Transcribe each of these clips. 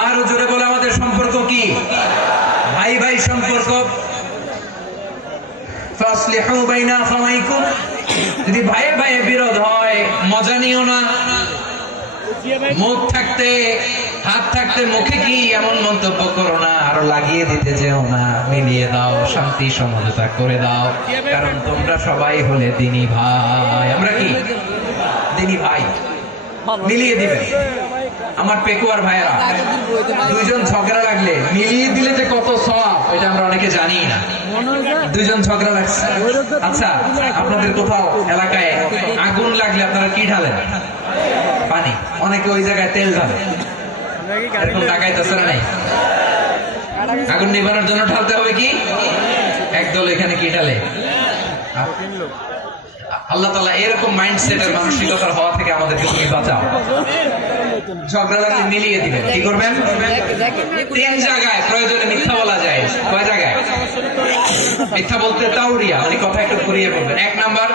আর জোরে বলে আমাদের সম্পর্ক কি? ভাই ভাই সম্পর্ক। ফাসলিহু বাইনা আখাওয়াইকুম। যদি ভাইয়ে ভাইয়ে বিরোধ হয় মজা নিও না। মুখ থাকতে হাত থাকতে মুখে কি এমন মন্তব্য করো না, আরো লাগিয়ে দিতে যেও না। মিলিয়ে দাও, শান্তি সমঝোতা করে দাও, কারণ তোমরা সবাই হলে দিনী ভাই। আমরা কি দিনী ভাই? মিলিয়ে দিবেন। আমার পেকুয়ার ভাইয়েরা দুইজন ঝগড়া লাগলে মিলিয়ে দিলে যে কত সওয়াব এটা আমরা অনেকে জানি না। দুইজন ঝগড়া লাগছে, আচ্ছা আপনাদের কোথাও এলাকায় আগুন লাগলে আপনারা কি ঢালেন? পানি। অনেকে ওই জায়গায় তেল ঢালে। এরকম ডাকাইতেছে না? নাই। আগুন নিবানোর জন্য ঢালতে হবে কি? একদল এখানে কি ঢালে? আল্লাহ তাআলা এরকম মাইন্ডসেটের মানসিকতার হওয়া থেকে আমাদেরকে তুমি বাঁচাও। ঝগড়া লাগলে মিলিয়ে দিবেন। কি করবেন? 3 জায়গায় প্রয়োজনে মিথ্যা বলা যায়। কয় জায়গায় মিথ্যা বলতে? তাওরিয়া, মানে কথা একটু ঘুরিয়ে বলবেন। 1 নাম্বার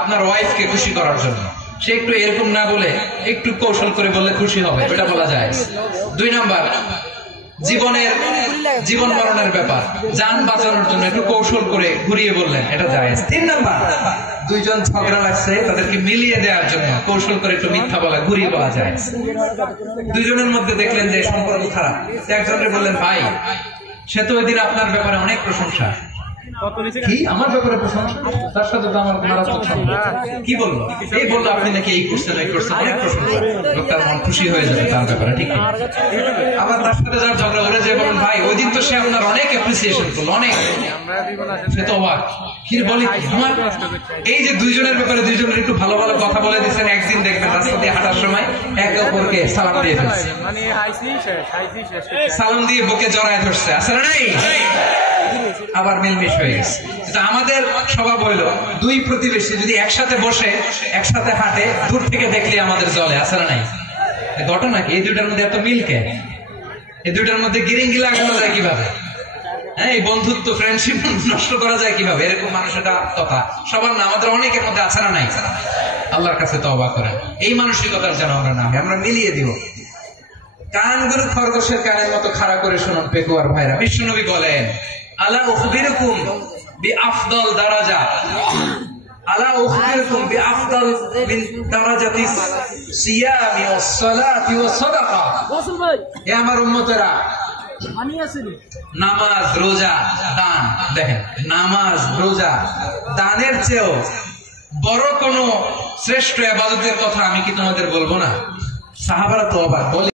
আপনার ওয়াইফকে খুশি করার জন্য, সে একটু এরকম না বলে একটু কৌশল করে বললে খুশি হবে, এটা বলা যায়। 2 নাম্বার জীবন মরণের ব্যাপার, জান বাঁচানোর জন্য একটু কৌশল করে ঘুরিয়ে বললেন, এটা জায়েজ। 3 নাম্বার দুইজন ঝগড়া লাগছে তাদেরকে মিলিয়ে দেওয়ার জন্য কৌশল করে একটু মিথ্যা বলা, ঘুরিয়ে বলা যায়। দুইজনের মধ্যে দেখলেন যে সম্পর্ক খারাপ, একজনের বললেন ভাই সে তো ওই দিন আপনার ব্যাপারে অনেক প্রশংসা। কি আমার ব্যাপারে প্রশংসা? তার সাথে তো আমার মারাত্মক সম্পর্ক। কি বললো? এই বললো আপনি নাকি এই করছেন এই করছেন, অনেক প্রশংসা। লোকটার মন খুশি হয়ে যাবে তার ব্যাপারে, ঠিক না? আবার তার সাথে যার ঝগড়া ওরে যে বলেন ভাই ওই দিন তো সে আপনার অনেক অ্যাপ্রিসিয়েশন করলো, অনেক। সে তো অবাক, কি বলি আমার এই যে দুইজনের ব্যাপারে দুইজনের একটু ভালো ভালো কথা বলে দিচ্ছেন। একদিন দেখবেন রাস্তা দিয়ে হাঁটার সময় একে অপরকে সালাম দিয়ে ফেলছে, সালাম দিয়ে বুকে জড়ায় ধরছে, আসলে নাই আবার মিলমিশ হয়ে গেছে। আমাদের স্বভাব হইলো দুই প্রতিবেশী যদি একসাথে বসে একসাথে হাঁটে, দূর থেকে দেখলে আমাদের জলে, আসলে নাই? ঘটনা কি? এই দুইটার মধ্যে এত মিল কে? এই দুইটার মধ্যে গিরিঙ্গি লাগানো যায় কিভাবে? হ্যাঁ, এই বন্ধুত্ব ফ্রেন্ডশিপ নষ্ট করা যায় কিভাবে? এরকম মানুষের কথা সবার না, আমাদের অনেকের মধ্যে আছে না নাই? আল্লাহর কাছে তওবা করেন, এই মানসিকতার যেন আমরা না, আমরা মিলিয়ে দিব। কানগুলো খরগোশের কানের মতো খাড়া করে শুনুন পেকুয়ার ভাইরা। বিশ্বনবী বলেন আলা উখবিরুকুম বিআফদাল দারাজা, আলা উখবিরুকুম বিআফদাল মিন দারাজাতিস সিয়ামি ওয়াস সালাতি ওয়াস সাদাকা। রাসূল ভাই, হে আমার উম্মতেরা, নামাজ রোজা দান, দেখেন নামাজ রোজা দানের চেয়েও বড় কোন শ্রেষ্ঠ ইবাদতের কথা আমি কি তোমাদের বলবো না? সাহাবারা তো অবাক, বলে